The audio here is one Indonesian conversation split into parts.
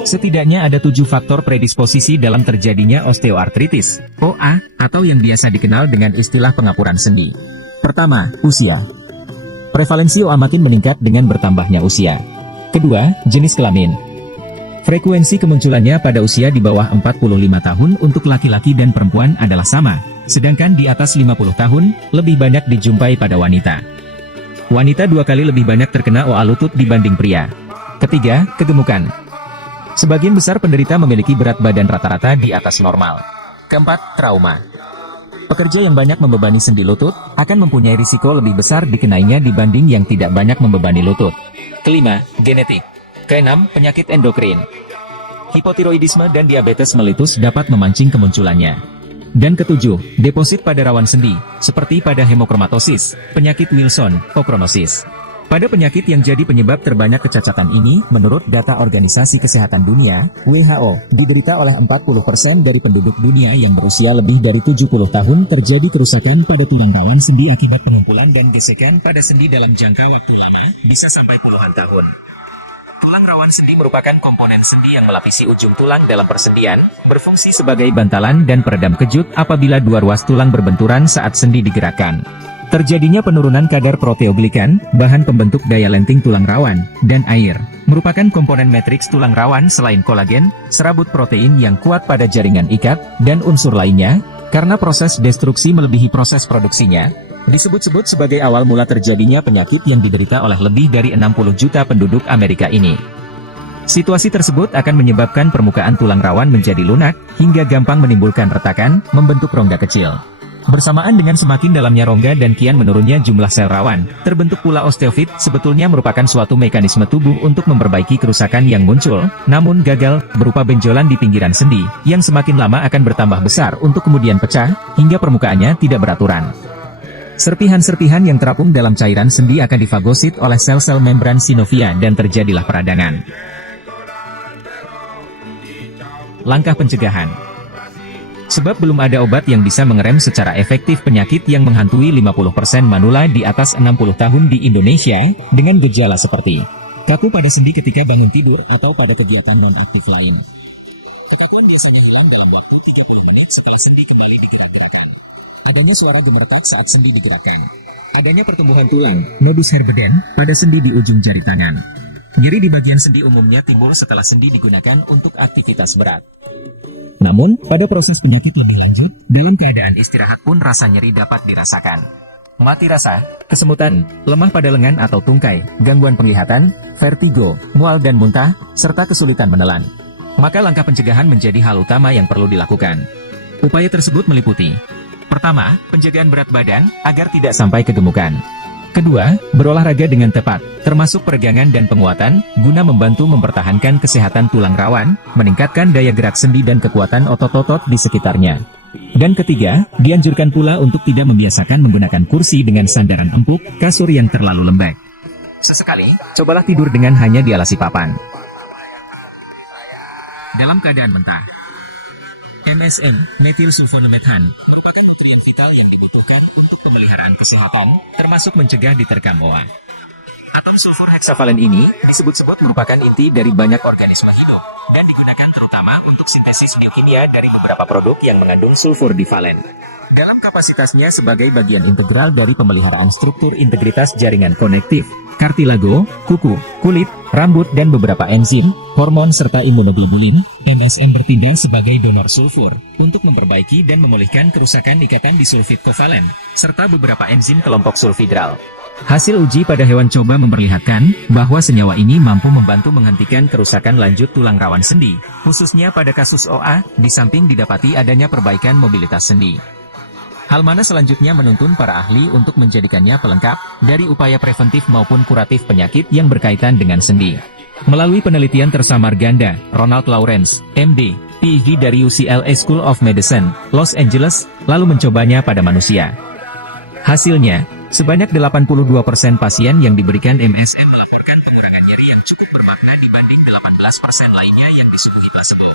Setidaknya ada 7 faktor predisposisi dalam terjadinya osteoartritis, OA, atau yang biasa dikenal dengan istilah pengapuran sendi. Pertama, usia. Prevalensi OA makin meningkat dengan bertambahnya usia. Kedua, jenis kelamin. Frekuensi kemunculannya pada usia di bawah 45 tahun untuk laki-laki dan perempuan adalah sama, sedangkan di atas 50 tahun, lebih banyak dijumpai pada wanita. Wanita 2 kali lebih banyak terkena OA lutut dibanding pria. Ketiga, kegemukan. Sebagian besar penderita memiliki berat badan rata-rata di atas normal. Keempat, trauma. Pekerja yang banyak membebani sendi lutut, akan mempunyai risiko lebih besar dikenainya dibanding yang tidak banyak membebani lutut. Kelima, genetik. Keenam, penyakit endokrin. Hipotiroidisme dan diabetes melitus dapat memancing kemunculannya. Dan ketujuh, deposit pada rawan sendi, seperti pada hemokratomatosis, penyakit Wilson, okronosis. Pada penyakit yang jadi penyebab terbanyak kecacatan ini, menurut data Organisasi Kesehatan Dunia, WHO, diderita oleh 40% dari penduduk dunia yang berusia lebih dari 70 tahun terjadi kerusakan pada tulang rawan sendi akibat pengumpulan dan gesekan pada sendi dalam jangka waktu lama, bisa sampai puluhan tahun. Tulang rawan sendi merupakan komponen sendi yang melapisi ujung tulang dalam persendian, berfungsi sebagai bantalan dan peredam kejut apabila dua ruas tulang berbenturan saat sendi digerakkan. Terjadinya penurunan kadar proteoglikan, bahan pembentuk daya lenting tulang rawan, dan air, merupakan komponen matriks tulang rawan selain kolagen, serabut protein yang kuat pada jaringan ikat, dan unsur lainnya, karena proses destruksi melebihi proses produksinya, disebut-sebut sebagai awal mula terjadinya penyakit yang diderita oleh lebih dari 60 juta penduduk Amerika ini. Situasi tersebut akan menyebabkan permukaan tulang rawan menjadi lunak, hingga gampang menimbulkan retakan, membentuk rongga kecil. Bersamaan dengan semakin dalamnya rongga dan kian menurunnya jumlah sel rawan, terbentuk pula osteofit, sebetulnya merupakan suatu mekanisme tubuh untuk memperbaiki kerusakan yang muncul, namun gagal, berupa benjolan di pinggiran sendi, yang semakin lama akan bertambah besar untuk kemudian pecah, hingga permukaannya tidak beraturan. Serpihan-serpihan yang terapung dalam cairan sendi akan difagosit oleh sel-sel membran sinovia dan terjadilah peradangan. Langkah pencegahan. Sebab belum ada obat yang bisa mengerem secara efektif penyakit yang menghantui 50% manula di atas 60 tahun di Indonesia, dengan gejala seperti kaku pada sendi ketika bangun tidur atau pada kegiatan non-aktif lain. Kekakuan biasanya hilang dalam waktu 30 menit setelah sendi kembali digerak-gerakan. Adanya suara gemerkat saat sendi digerakkan. Adanya pertumbuhan tulang, nodus Herbeden, pada sendi di ujung jari tangan. Nyeri di bagian sendi umumnya timbul setelah sendi digunakan untuk aktivitas berat. Namun, pada proses penyakit lebih lanjut, dalam keadaan istirahat pun rasa nyeri dapat dirasakan. Mati rasa, kesemutan, lemah pada lengan atau tungkai, gangguan penglihatan, vertigo, mual dan muntah, serta kesulitan menelan. Maka langkah pencegahan menjadi hal utama yang perlu dilakukan. Upaya tersebut meliputi: pertama, penjagaan berat badan, agar tidak sampai kegemukan. Kedua, berolahraga dengan tepat, termasuk peregangan dan penguatan, guna membantu mempertahankan kesehatan tulang rawan, meningkatkan daya gerak sendi dan kekuatan otot-otot di sekitarnya. Dan ketiga, dianjurkan pula untuk tidak membiasakan menggunakan kursi dengan sandaran empuk, kasur yang terlalu lembek. Sesekali, cobalah tidur dengan hanya dialasi papan. Dalam keadaan mentah, MSM, metilsulfonamethan, merupakan nutrien vital yang dibutuhkan untuk pemeliharaan kesehatan, termasuk mencegah diterkam OA. Atom sulfur heksavalen ini disebut-sebut merupakan inti dari banyak organisme hidup, dan digunakan terutama untuk sintesis biokimia dari beberapa produk yang mengandung sulfur divalen. Dalam kapasitasnya sebagai bagian integral dari pemeliharaan struktur integritas jaringan konektif, kartilago, kuku, kulit, rambut dan beberapa enzim, hormon serta imunoglobulin, MSM bertindak sebagai donor sulfur, untuk memperbaiki dan memulihkan kerusakan ikatan disulfid kovalen, serta beberapa enzim kelompok sulfidral. Hasil uji pada hewan coba memperlihatkan, bahwa senyawa ini mampu membantu menghentikan kerusakan lanjut tulang rawan sendi, khususnya pada kasus OA, di samping didapati adanya perbaikan mobilitas sendi. Hal mana selanjutnya menuntun para ahli untuk menjadikannya pelengkap, dari upaya preventif maupun kuratif penyakit yang berkaitan dengan sendi. Melalui penelitian tersamar ganda, Ronald Lawrence, MD, PhD dari UCLA School of Medicine, Los Angeles, lalu mencobanya pada manusia. Hasilnya, sebanyak 82% pasien yang diberikan MSM melaporkan pengurangan nyeri yang cukup bermakna dibanding 18% lainnya yang disuguhi placebo.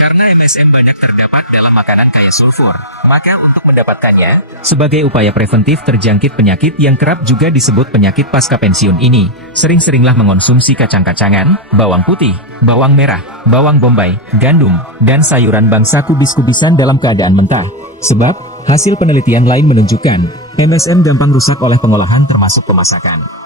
Karena MSM banyak terdapat dalam makanan kaya sulfur, maka untuk mendapatkannya, sebagai upaya preventif terjangkit penyakit yang kerap juga disebut penyakit pasca pensiun ini, sering-seringlah mengonsumsi kacang-kacangan, bawang putih, bawang merah, bawang bombay, gandum, dan sayuran bangsa kubis-kubisan dalam keadaan mentah. Sebab, hasil penelitian lain menunjukkan, MSM gampang rusak oleh pengolahan termasuk pemasakan.